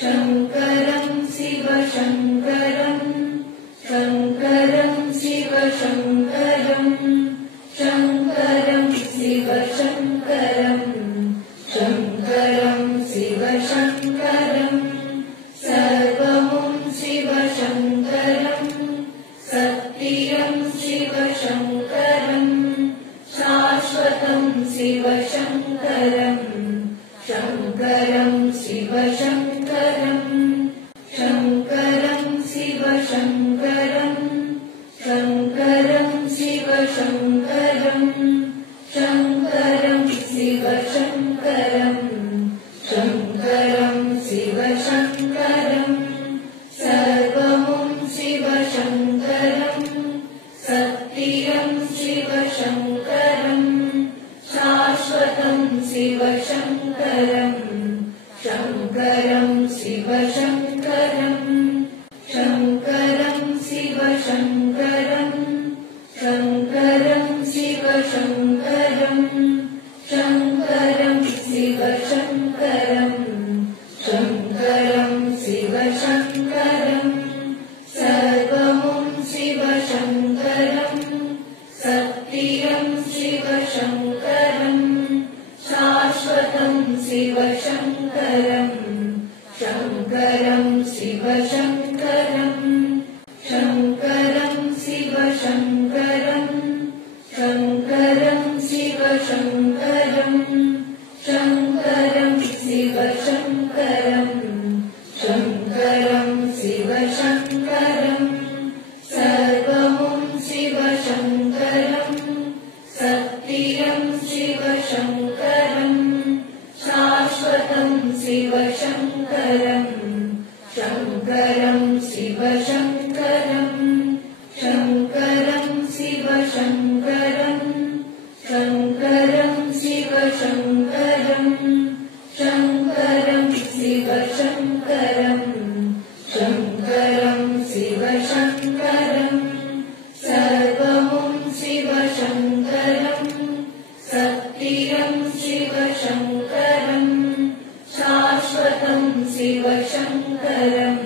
शङ्करं शिवशङ्करं शङ्करं शिवशङ्करं शङ्करं शिवशङ्करं शङ्करं शिवशङ्करं सर्वं शिवशङ्करं सत्यं शिवशङ्करं शाश्वतं शिवशङ्करं शङ्करं शिवशङ्करं शङ्करं शिवशङ्करं शङ्करं शिवशङ्करं शङ्करं शिवशङ्करं शङ्करं शिवशङ्करं सर्वं शिवशङ्करं सत्यं शिवशङ्करं शाश्वतं शिवशङ्करं शङ्करं शिवशङ्करं शङ्करं शिवशङ्करं शङ्करं शिवशङ्करं शङ्करं शिवशङ्करं शङ्करं शिवशङ्करं सर्वं शिवशङ्करं सत्यं शिवशङ्करं शाश्वतं शिवशङ्करं शङ्करं शिवशङ्करं शङ्करं शिवशङ्करं शङ्करं शिवशङ्करं शङ्करं शिवशङ्करं शङ्करं शिवशङ्करं सर्वं शिवशङ्करं सत्यं शिवशङ्करं शाश्वतं शिवशङ्करं शङ्करं शिवशङ्करं शङ्करं शिवशङ्करं शङ्करं शिवशङ्करं शङ्करं शिवशङ्करं शङ्करं शिवशङ्करं सर्वं शिवशङ्करं सत्यं शिवशङ्करं शाश्वतं शिवशङ्करं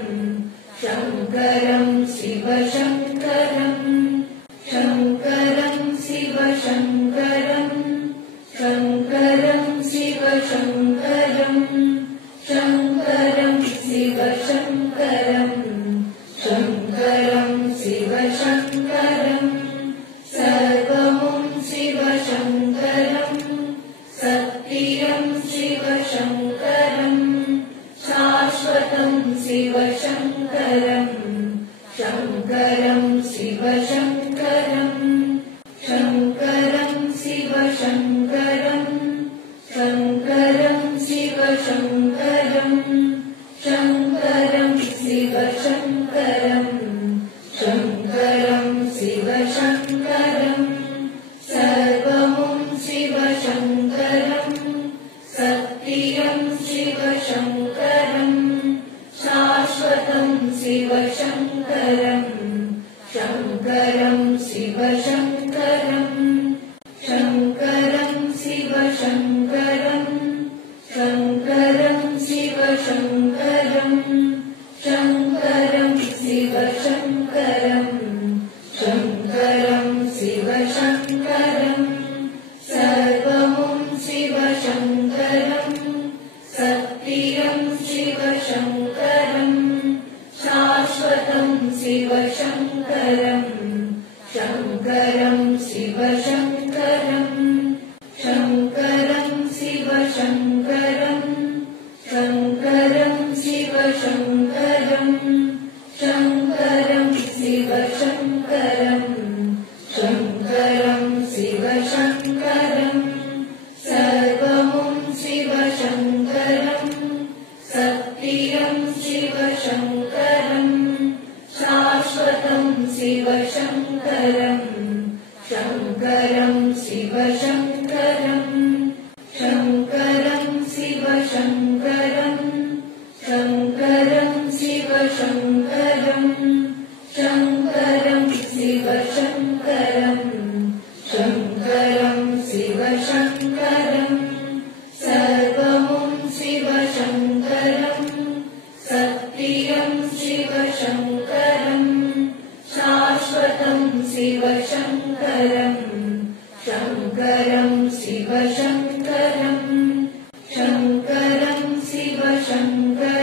शङ्करं शिवशङ्करं शङ्करं शिवशङ्करं शङ्करं शिवशङ्करं शङ्करं शिवशङ्करं शङ्करं शिवशङ्करं सर्वं शिवशङ्करं सत्यं शिवशङ्करं शाश्वतं शिवशङ्करं शङ्करं शिवशङ्करं शङ्करं शिवशङ्करं शङ्करं शिवशङ्करं शङ्करं शिवशङ्करं शङ्करं शिवशङ्करं सर्वं शिवशङ्करं सत्यं शिवशङ्करं शाश्वतं शिवशङ्करं शङ्करं शिवशङ्करं शङ्करं शिवशङ्करं शङ्करं शिवशङ्करं शङ्करं शिवशङ्करं शङ्करं शिवशङ्करं सर्वं शिवशङ्करं सत्यं शिवशङ्करं शाश्वतं शिवशङ्करं शङ्करं शिवशङ्करं शङ्करं शिवशङ्करं शङ्करं शिवशङ्करं शङ्करं शिवशङ्करं शङ्करं शिवशङ्करं सर्वं शिवशङ्करं सत्यं शिवशङ्करं शाश्वतं शिवशङ्करं शङ्करं शिवशङ्करं शङ्करं शिवशङ्करं शङ्करं शिवशङ्करं शङ्करं शिवशङ्करं शङ्करं शिवशङ्करं सर्वं शिवशङ्करं शिवशङ्करम्